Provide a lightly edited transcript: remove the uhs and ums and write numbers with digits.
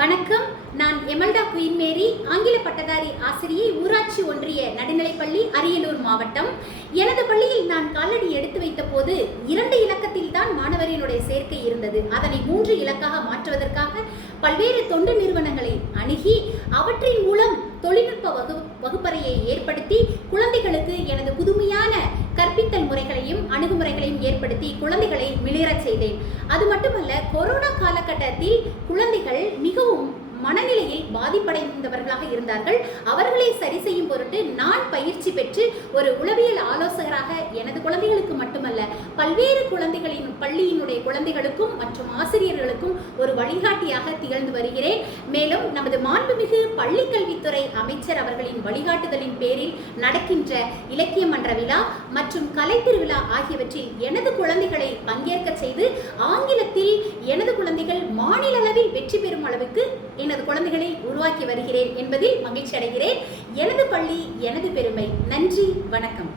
வணக்கம். நான் Imelda queen மேரி, ஆங்கில பட்டதாரி ஆசிரியை, ஊராட்சி ஒன்றிய நடுநிலைப்பள்ளி, அரியலூர் மாவட்டம். எனது பள்ளியில் நான் காலடி எடுத்து வைத்த போது 2 இலக்கத்தில் தான் மாணவரினுடைய சேர்க்கை இருந்தது. அதனை 3 இலக்காக மாற்றுவதற்காக பல்வேறு தொண்டு நிறுவனங்களை அணுகி அவற்றின் மூலம் தொழில்நுட்ப வகுப்பறையை ஏற்படுத்தி குழந்தைகளுக்கு எனது புதுமையான கற்பித்தல் முறைகளையும் அணுகுமுறைகளையும் ஏற்படுத்தி குழந்தைகளை மிளிரச் செய்தேன். அது மட்டுமல்ல, கொரோனா காலகட்டத்தில் குழந்தைகள் மிகவும் மனநிலையில் பாதிப்படைந்தவர்களாக இருந்தார்கள். அவர்களை சரி செய்யும் பொருட்டு நான் பயிற்சி பெற்று ஒரு உளவியல் ஆலோசகராக எனது குழந்தைகளுக்கு மட்டுமல்ல, பல்வேறு குழந்தைகளின் பள்ளியினுடைய குழந்தைகளுக்கும் மற்றும் ஆசிரியர்களுக்கும் ஒரு வழிகாட்டியாக திகழ்ந்து வருகிறேன். மேலும் நமது மாண்புமிகு பள்ளிக்கல்வித்துறை அமைச்சர் அவர்களின் வழிகாட்டுதலின் பேரில் நடக்கின்ற இலக்கிய மன்ற விழா மற்றும் கலைத்திருவிழா ஆகியவற்றில் எனது குழந்தைகளை பங்கேற்க செய்து ஆங்கிலத்தில் எனது குழந்தைகள் மாநில அளவில் வெற்றி பெறும் அளவுக்கு எனது குழந்தைகளை உருவாக்கி வருகிறேன் என்பதில் மகிழ்ச்சி அடைகிறேன். எனது பள்ளி எனது பெருமை. நன்றி, வணக்கம்.